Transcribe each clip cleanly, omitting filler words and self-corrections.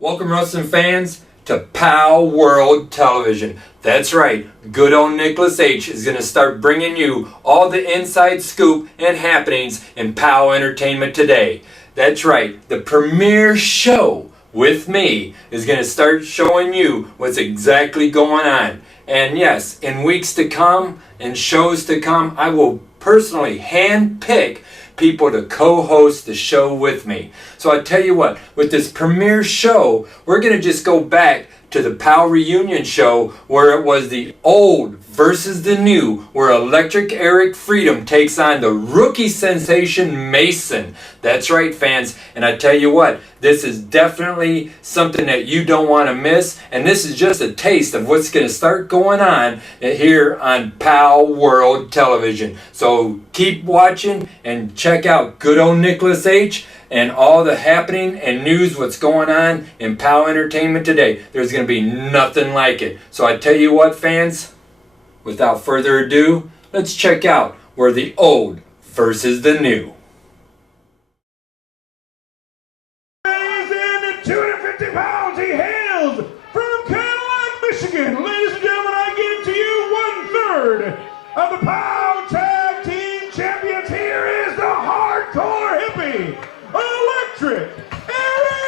Welcome, wrestling fans, to POWW Television. That's right, good old Nicholas H. is going to start bringing you all the inside scoop and happenings in POWW Entertainment today. That's right, the premiere show with me is going to start showing you what's exactly going on. And yes, in weeks to come and shows to come, I will personally hand-pick people to co-host the show with me. So I tell you what, with this premiere show, we're going to just go back to the POW reunion show where it was the old versus the new, where Electric Eric Freedom takes on the rookie sensation Mason. That's right, fans. And I tell you what, this is definitely something that you don't want to miss. And this is just a taste of what's going to start going on here on POWW Television. So keep watching and check out good old Nicholas H. and all the happening and news what's going on in POW Entertainment today. There's going to be nothing like it. So I tell you what, fans, without further ado, let's check out where the old versus the new. Weighs in at 250 pounds, he hails from Cadillac, Michigan. Ladies and gentlemen, I give to you 1/3 of the POW Tag Team Champions. Here is the hardcore hippie, Electric Eric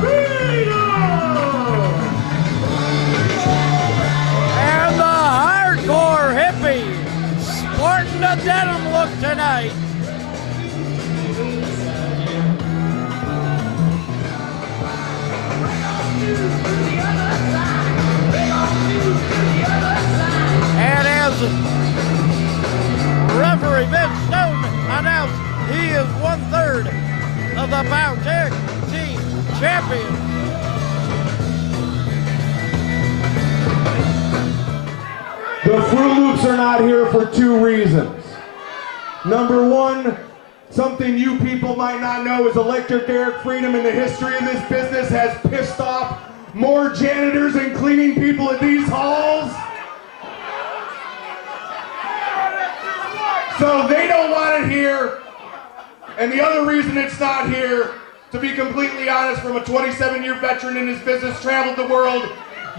Freedom! And the hardcore hippie sporting the denim look tonight. And as referee Vince Stone announced, he is 1/3 of the POW Tag Team Champions. The Fruit Loops are not here for two reasons. Number one, something you people might not know is Electric Eric Freedom in the history of this business has pissed off more janitors and cleaning people in these halls. So they don't want it here. And the other reason it's not here, to be completely honest, from a 27-year veteran in this business, traveled the world,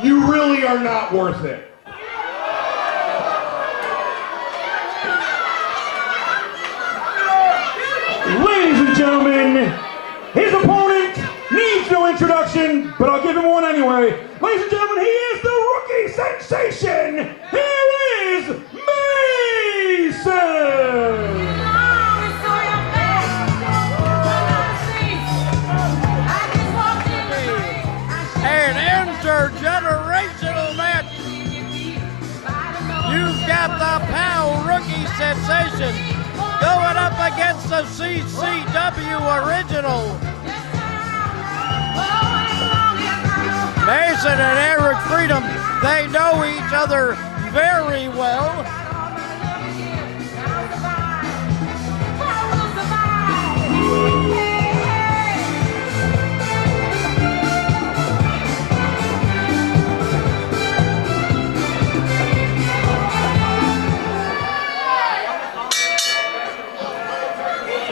you really are not worth it. Ladies and gentlemen, his opponent needs no introduction, but I'll give him one anyway. Ladies and gentlemen, he is the rookie sensation. Here is Mason. An intergenerational match. You've got the POW rookie sensation going up against the CCW original. Mason and Eric Freedom, they know each other very well.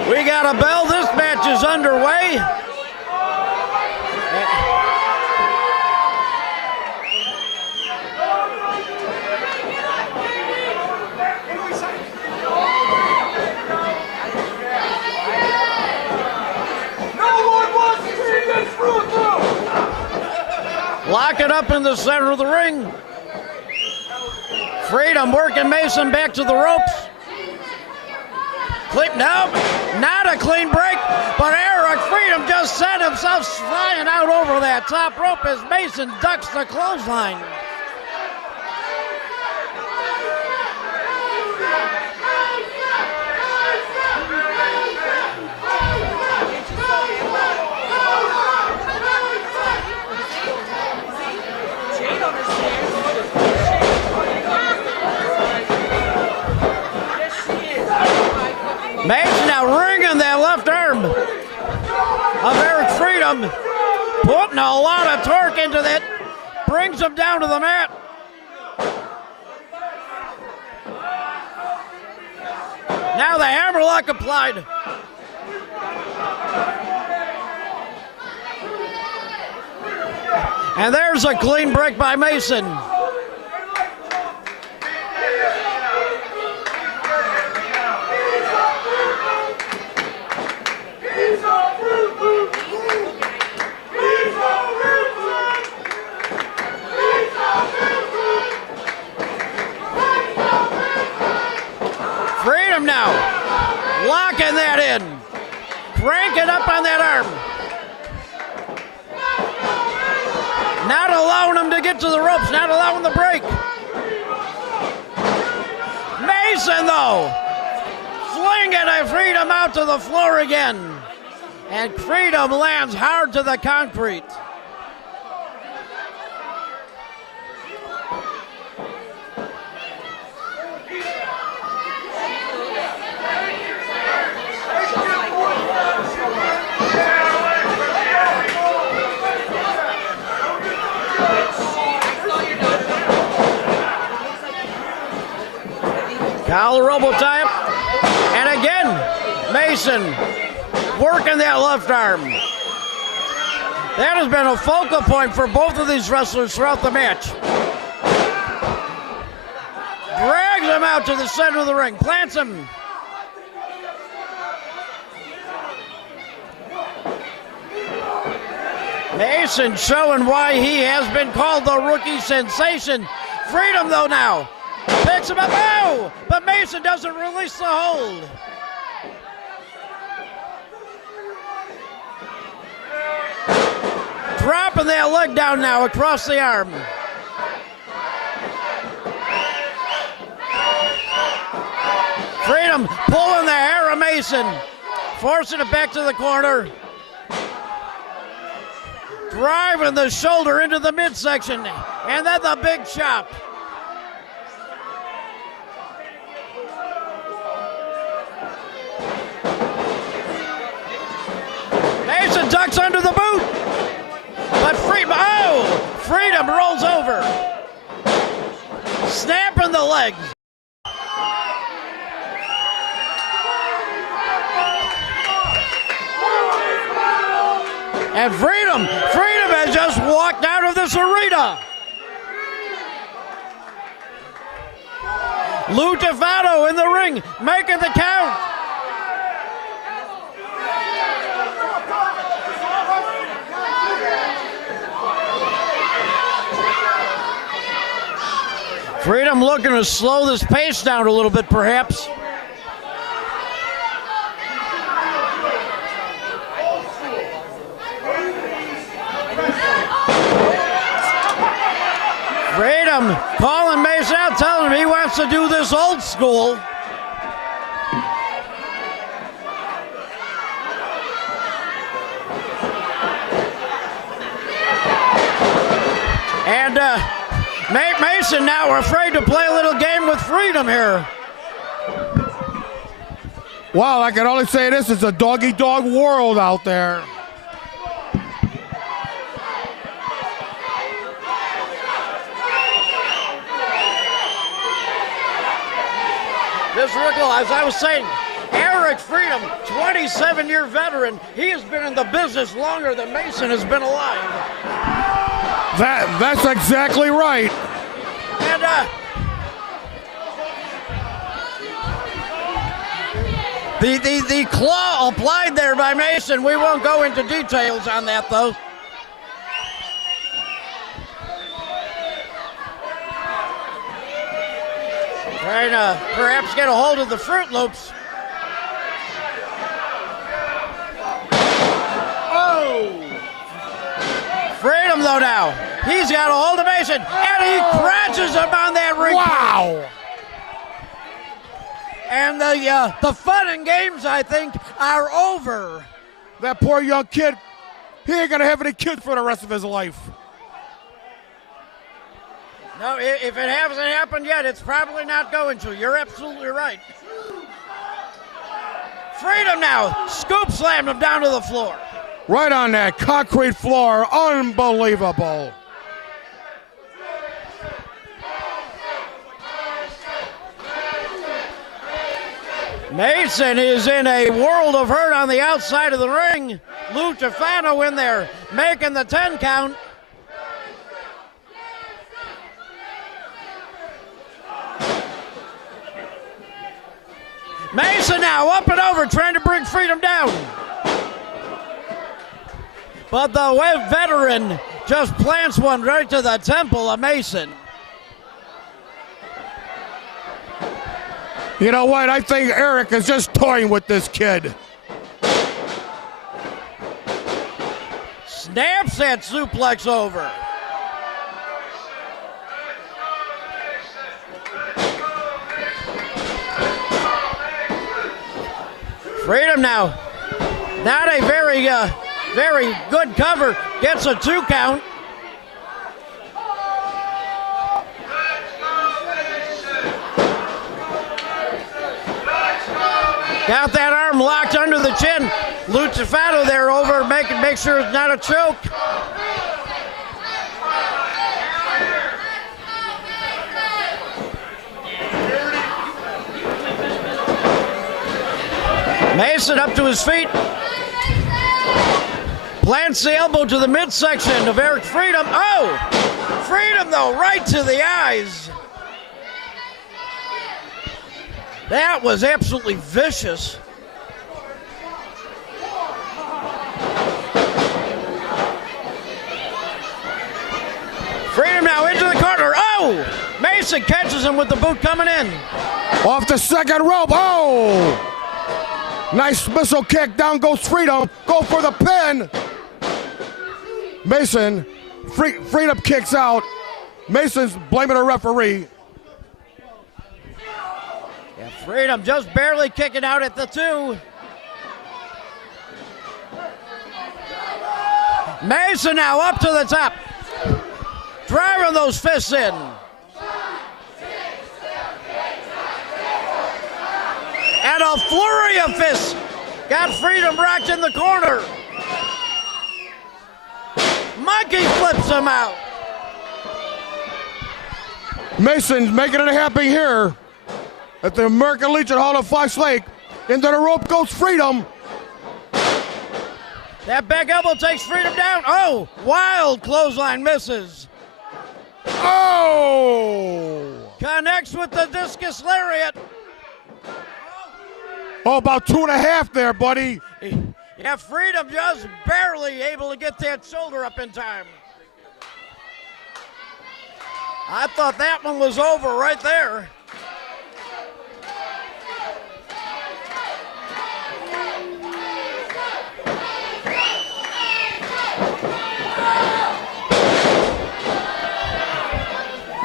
We got a bell. This match is underway. Lock it up in the center of the ring. Freedom working Mason back to the ropes. No, not a clean break, but Eric Freedom just sent himself flying out over that top rope as Mason ducks the clothesline. Mason now ringing that left arm of Eric Freedom, putting a lot of torque into that, brings him down to the mat. Now the hammerlock applied. And there's a clean break by Mason. Freedom now, locking that in, cranking up on that arm. Not allowing him to get to the ropes, not allowing the break. Mason though, flinging a Freedom out to the floor again. And Freedom lands hard to the concrete. Collar robo tie-up, and again, Mason working that left arm. That has been a focal point for both of these wrestlers throughout the match. Drags him out to the center of the ring, plants him. Mason showing why he has been called the rookie sensation. Freedom though now. Picks him up, oh! But Mason doesn't release the hold. Dropping that leg down now across the arm. Freedom pulling the hair of Mason, forcing it back to the corner. Driving the shoulder into the midsection, and then the big chop. Mason ducks under the boot, but Freedom rolls over, snapping the legs. And Freedom has just walked out of this arena. Lou Tefato in the ring, making the count. Freedom looking to slow this pace down a little bit, perhaps. Freedom calling Mason out, telling him he wants to do this old school. And Mason now afraid to play a little game with Freedom here. Well, I can only say this, it's a dog-eat-dog world out there. This Rickle, as I was saying, Eric Freedom, 27-year veteran. He has been in the business longer than Mason has been alive. That's exactly right. And the claw applied there by Mason. We won't go into details on that though. Trying to perhaps get a hold of the Fruit Loops. Oh! Freedom, though, now. He's got a hold of Mason, and he crashes him on that ring. Wow! And the fun and games, I think, are over. That poor young kid, he ain't gonna have any kids for the rest of his life. No, if it hasn't happened yet, it's probably not going to. You're absolutely right. Freedom now. Scoop slammed him down to the floor. Right on that concrete floor. Unbelievable. Mason is in a world of hurt on the outside of the ring. Lou Tufano in there making the 10 count. Mason now up and over trying to bring Freedom down. But the veteran just plants one right to the temple of Mason. You know what? I think Eric is just toying with this kid. Snaps that suplex over. Freedom now. Not a very good cover. Gets a 2 count. Got that arm locked under the chin. Lucifado there over, make sure it's not a choke. Mason up to his feet. Plants the elbow to the midsection of Eric Freedom. Oh! Freedom, though, right to the eyes. That was absolutely vicious. Freedom now into the corner. Oh! Mason catches him with the boot coming in. Off the second rope. Oh! Nice missile kick. Down goes Freedom. Go for the pin. Mason. Freedom kicks out. Mason's blaming the referee. Yeah, Freedom just barely kicking out at the 2. Mason now up to the top. Driving those fists in. And a flurry of fists. Got Freedom rocked in the corner. Monkey flips him out. Mason's making it happen here at the American Legion Hall of Fox Lake. Into the rope goes Freedom. That back elbow takes Freedom down. Oh, wild clothesline misses. Oh! Connects with the discus lariat. Oh, about 2.5 there, buddy. Yeah, Freedom just barely able to get that shoulder up in time. I thought that one was over right there.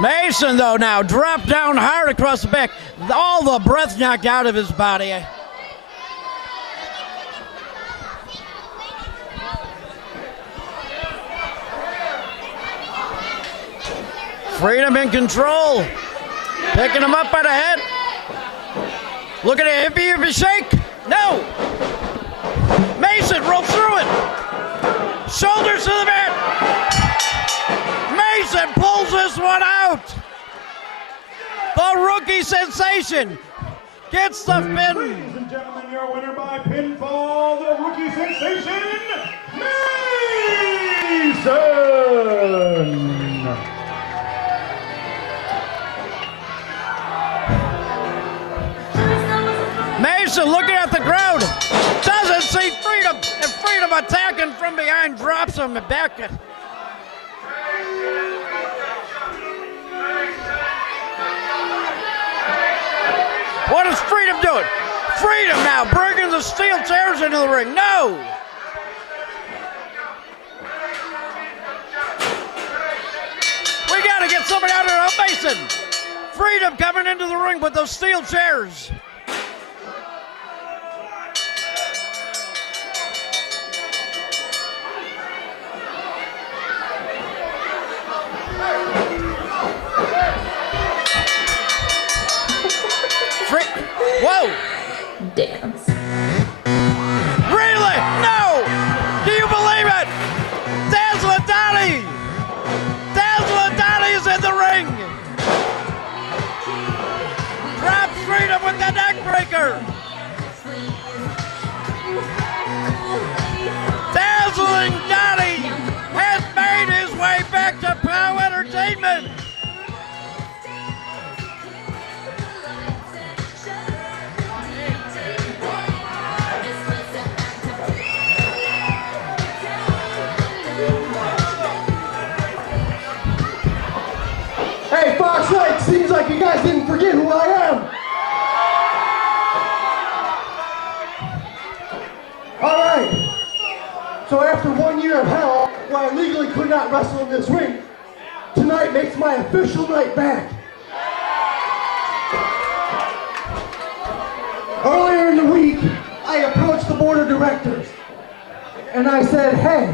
Mason, though, now dropped down hard across the back. All the breath knocked out of his body. Freedom in control. Picking him up by the head. Look at it, hippie shake. No. Mason rolls through it. Shoulders to the mat. Mason pulls this one out. The rookie sensation gets the pin. Ladies and gentlemen, your winner by pinfall, the rookie sensation, Mason. Mason looking at the crowd, doesn't see Freedom, and Freedom attacking from behind, drops him back. What is Freedom doing? Freedom now bringing the steel chairs into the ring. No! We got to get somebody out of Mason. Freedom coming into the ring with those steel chairs. Whoa! Dance. Really? No! Do you believe it? Dazzle Donnie! Dazzle Donnie is in the ring! Drops Freedom with the neck breaker! Dazzling Donnie has made his way back to POWW Entertainment! Hey, Fox Light, seems like you guys didn't forget who I am. All right. So after 1 year of hell, where I legally could not wrestle in this ring, tonight makes my official night back. Earlier in the week, I approached the board of directors, and I said, hey,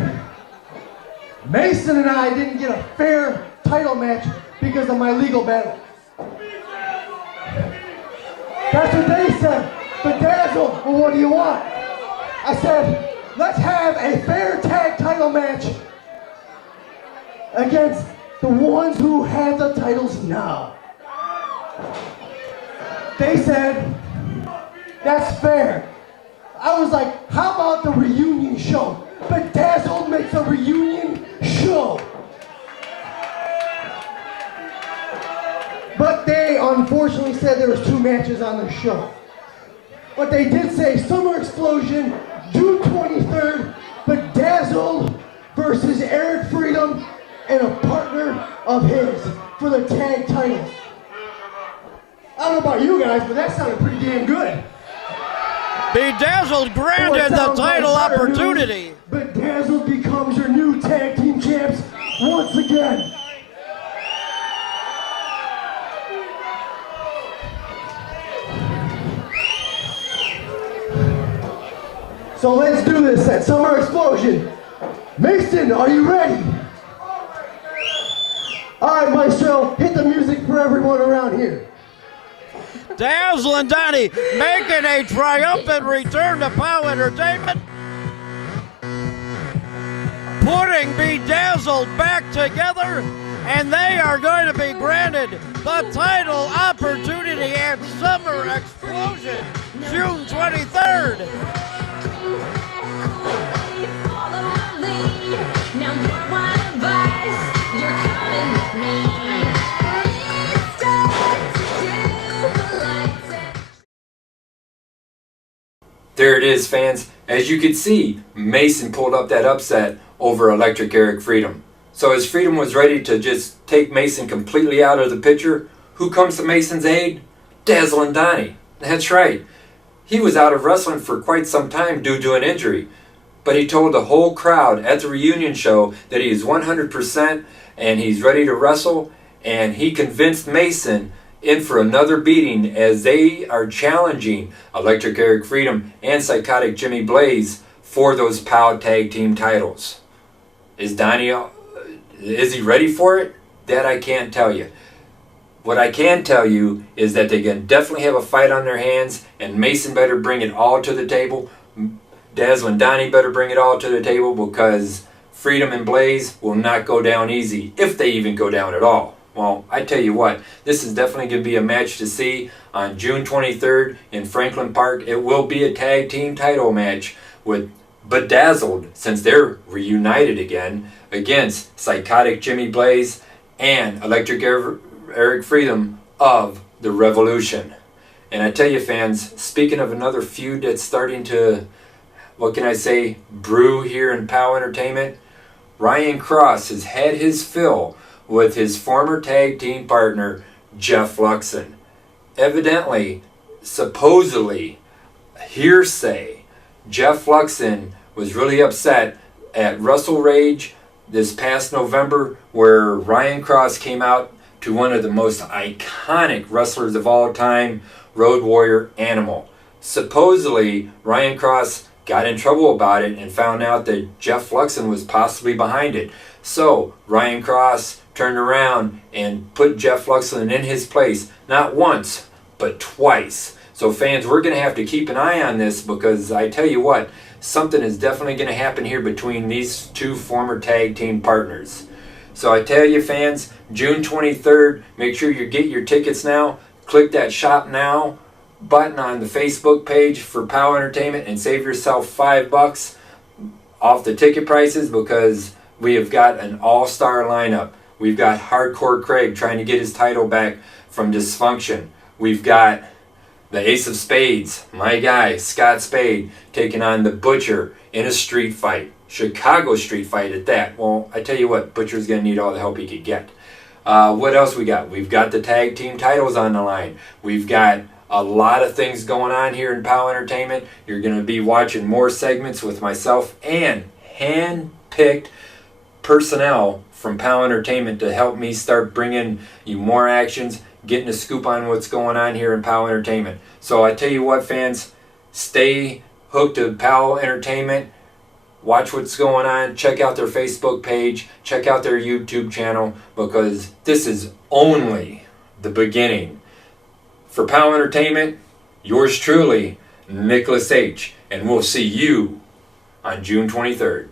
Mason and I didn't get a fair title match because of my legal battle. That's what they said. Bedazzled, well, what do you want? I said, let's have a fair tag title match against the ones who have the titles now. They said, that's fair. I was like, how about the reunion show? Bedazzled makes a reunion show. But they unfortunately said there was 2 matches on the show. But they did say Summer Explosion, June 23rd, Bedazzled versus Eric Freedom and a partner of his for the tag titles. I don't know about you guys, but that sounded pretty damn good. Bedazzled granted the title opportunity. Bedazzled becomes your new tag team champs once again. So let's do this at Summer Explosion. Mason, are you ready? All right, Maestro, hit the music for everyone around here. Dazzle and Donnie making a triumphant return to POWW Entertainment. Putting Bedazzled back together, and they are going to be granted the title opportunity at Summer Explosion, June 23rd. There it is, fans. As you can see, Mason pulled up that upset over Electric Eric Freedom. So as Freedom was ready to just take Mason completely out of the picture, who comes to Mason's aid? Dazzle and Donnie. That's right. He was out of wrestling for quite some time due to an injury. But he told the whole crowd at the reunion show that he is 100% and he's ready to wrestle. And he convinced Mason in for another beating as they are challenging Electric Eric Freedom and Psychotic Jimmy Blaze for those POW tag team titles. Is he ready for it? That I can't tell you. What I can tell you is that they can definitely have a fight on their hands, and Mason better bring it all to the table. Dazzle and Donnie better bring it all to the table, because Freedom and Blaze will not go down easy, if they even go down at all. Well, I tell you what, this is definitely going to be a match to see on June 23rd in Franklin Park. It will be a tag team title match with Bedazzled, since they're reunited again, against Psychotic Jimmy Blaze and Electric Eric Freedom of the Revolution. And I tell you, fans, speaking of another feud that's starting to, what can I say, brew here in POWW Entertainment, Ryan Cross has had his fill with his former tag team partner, Jeff Luxon. Evidently, supposedly, hearsay, Jeff Luxon was really upset at Wrestle Rage this past November, where Ryan Cross came out to one of the most iconic wrestlers of all time, Road Warrior Animal. Supposedly, Ryan Cross got in trouble about it and found out that Jeff Luxon was possibly behind it. So Ryan Cross turned around and put Jeff Luxon in his place, not once, but twice. So fans, we're going to have to keep an eye on this, because I tell you what, something is definitely going to happen here between these two former tag team partners. So I tell you fans, June 23rd, make sure you get your tickets now. Click that Shop Now button on the Facebook page for POWW Entertainment and save yourself $5 off the ticket prices, because we have got an all-star lineup. We've got Hardcore Craig trying to get his title back from Dysfunction. We've got the Ace of Spades, my guy, Scott Spade, taking on the Butcher in a street fight. Chicago street fight at that. Well, I tell you what, Butcher's going to need all the help he could get. What else we got? We've got the tag team titles on the line. We've got a lot of things going on here in POWW Entertainment. You're going to be watching more segments with myself and hand-picked personnel from POWW Entertainment to help me start bringing you more actions, getting a scoop on what's going on here in POWW Entertainment. So I tell you what, fans, stay hooked to POWW Entertainment. Watch what's going on. Check out their Facebook page. Check out their YouTube channel, because this is only the beginning. For POWW Entertainment, yours truly, Nicholas H. And we'll see you on June 23rd.